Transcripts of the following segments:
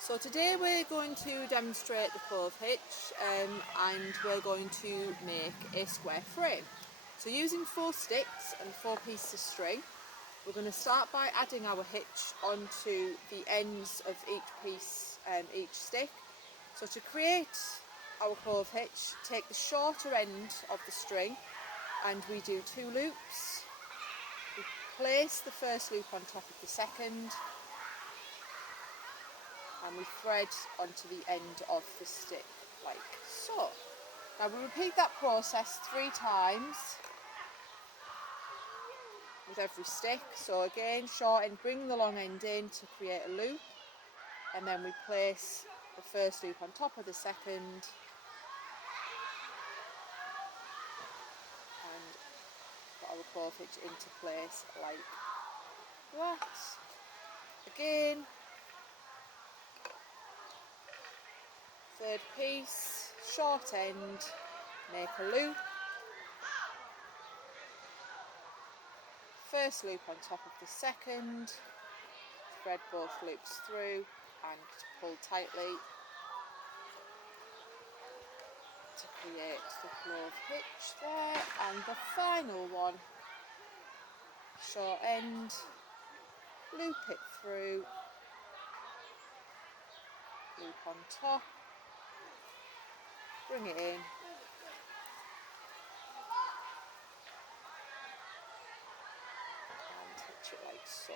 So today we're going to demonstrate the clove hitch and we're going to make a square frame. So using 4 sticks and 4 pieces of string, we're going to start by adding our hitch onto the ends of each piece and each stick. So to create our clove hitch, take the shorter end of the string and we do 2 loops. We place the first loop on top of the second and we thread onto the end of the stick like so. Now we repeat that process 3 times with every stick. So again, short end, bring the long end in to create a loop, and then we place the first loop on top of the second and put our clove hitch into place like that. Again, third piece, short end, make a loop, first loop on top of the second, thread both loops through and pull tightly to create the clove hitch there. And the final one, short end, loop it through, loop on top, bring it in, and hitch it like so.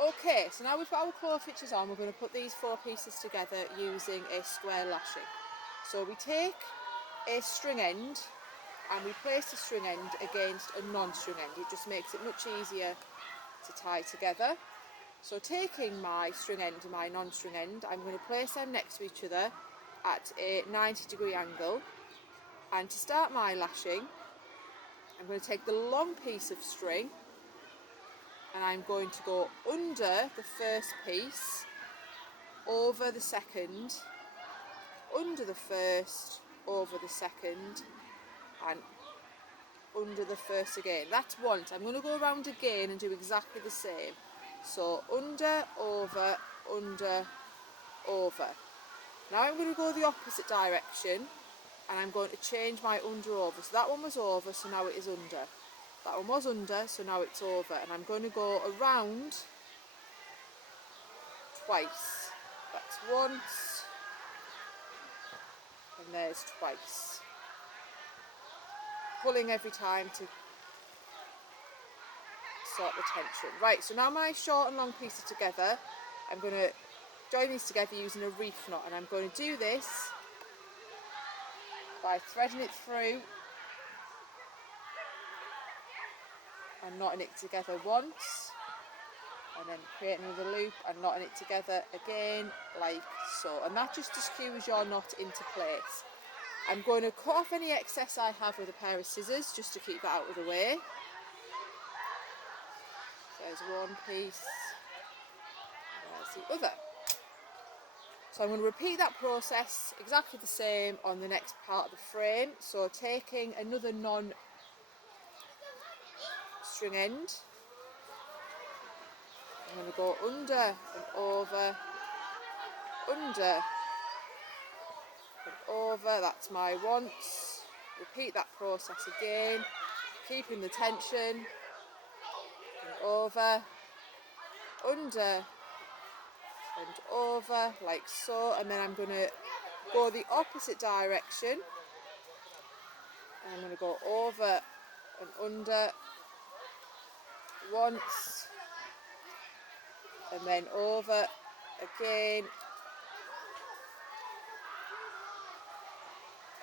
Okay, so now we've got our clove hitches on, we're going to put these 4 pieces together using a square lashing. So we take a string end and we place the string end against a non-string end. It just makes it much easier to tie together. So taking my string end and my non-string end, I'm going to place them next to each other at a 90-degree angle. And to start my lashing, I'm going to take the long piece of string and I'm going to go under the first piece, over the second, under the first, over the second, and under the first again. That's once. I'm going to go around again and do exactly the same. So under, over, under, over. Now I'm going to go the opposite direction and I'm going to change my under over. So that one was over, so now it is under. That one was under, so now it's over. And I'm going to go around twice. That's once, and there's twice. Pulling every time to sort the tension. Right, so now my short and long pieces together, I'm going to join these together using a reef knot, and I'm going to do this by threading it through and knotting it together once, and then creating another loop and knotting it together again like so, and that just secures your knot into place. I'm going to cut off any excess I have with a pair of scissors just to keep that out of the way. There's one piece, and there's the other. So I'm going to repeat that process exactly the same on the next part of the frame. So taking another non-string end, I'm going to go under and over, under and over. That's my once. Repeat that process again, keeping the tension. And over, under and over like so, and then I'm going to go the opposite direction and I'm going to go over and under once and then over again,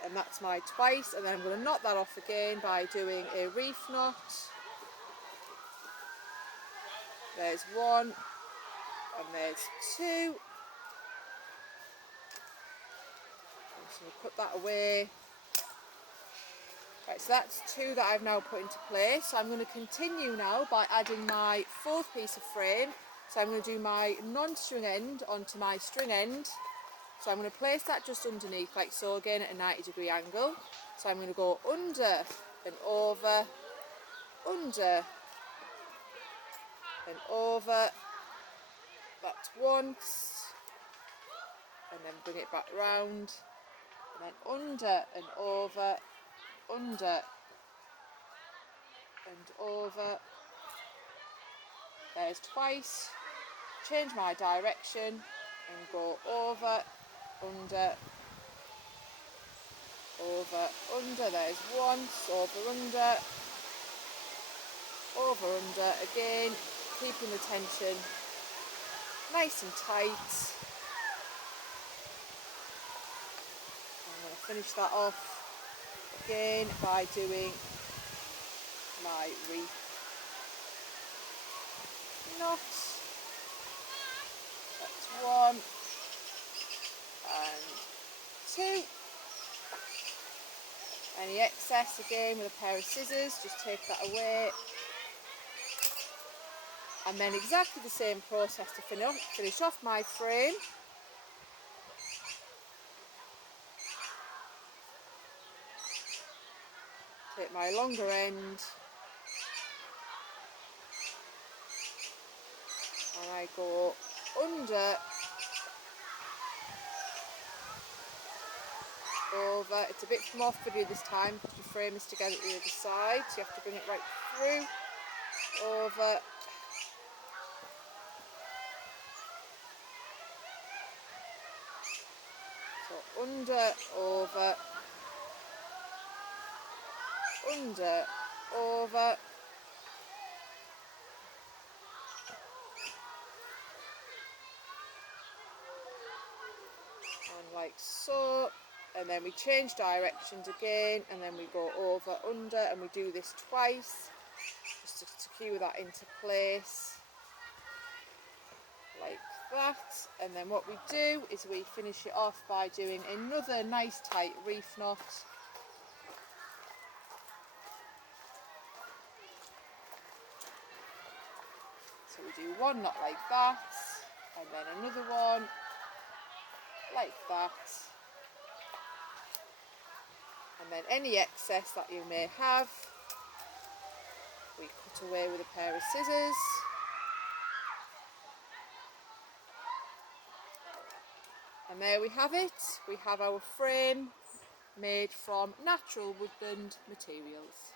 and that's my twice, and then I'm going to knot that off again by doing a reef knot. There's one and there's 2. I'm just going to put that away. Right, so that's 2 that I've now put into place. So I'm going to continue now by adding my 4th piece of frame. So I'm going to do my non-string end onto my string end. So I'm going to place that just underneath like so, again at a 90-degree angle. So I'm going to go under and over, under and over. That's once, and then bring it back round, and then under and over, under and over. There's twice. Change my direction and go over, under, over, under. There's once, over, under again, keeping the tension nice and tight. I'm going to finish that off again by doing my reef knot. That's 1 and 2. Any excess again with a pair of scissors, just take that away. And then exactly the same process to finish off my frame. Take my longer end and I go under, over. It's a bit more fiddly this time because your frame is together at the other side, so you have to bring it right through, over, so under, over, under, over, and like so. And then we change directions again, and then we go over, under, and we do this twice just to secure that into place like that. And then what we do is we finish it off by doing another nice tight reef knot. So we do one knot like that, and then another one like that. And then any excess that you may have, we cut away with a pair of scissors. And there we have it. We have our frame made from natural woodland materials.